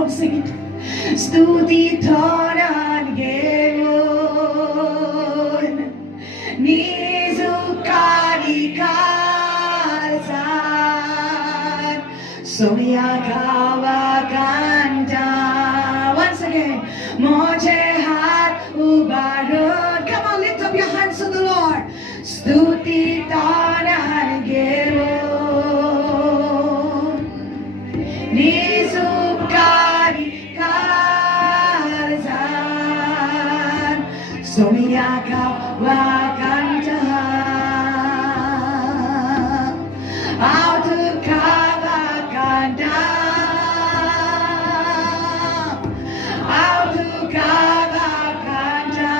come on, sing it. Stuti tonan geun Nizukari kalsan Somiagawa ganda. Once again, Mojhe ubharun. Come on, lift up your hands to the Lord. Stuti tanan geun Nizukari kalsan Somiagawa ganda. Out of Kavakanda, out of Kavakanda,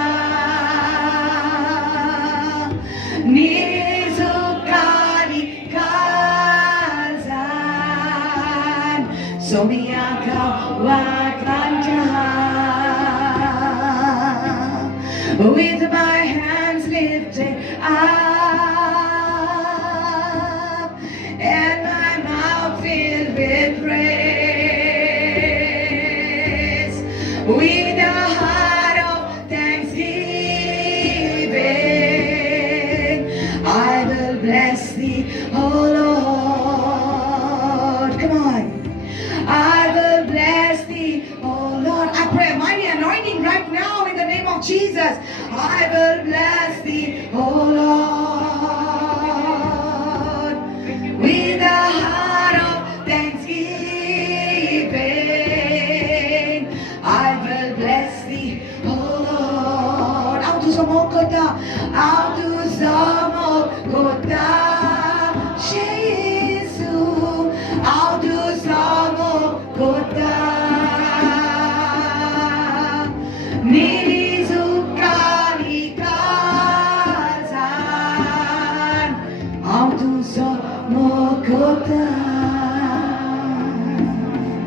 Nizukari kalsan Somiagawa ganda. With my hands lifted up and my mouth filled with praise, with a heart of thanksgiving, I will bless thee, oh Lord. Come on. I will bless thee, oh Lord. I pray mighty anointing right now in the name of Jesus. I will bless thee, oh Lord, with a heart of thanksgiving. I will bless thee, oh Lord. Out to Samokota, out to Samokota, Jesus, out to Samokota, Nizukari kalsan, out to Samokota.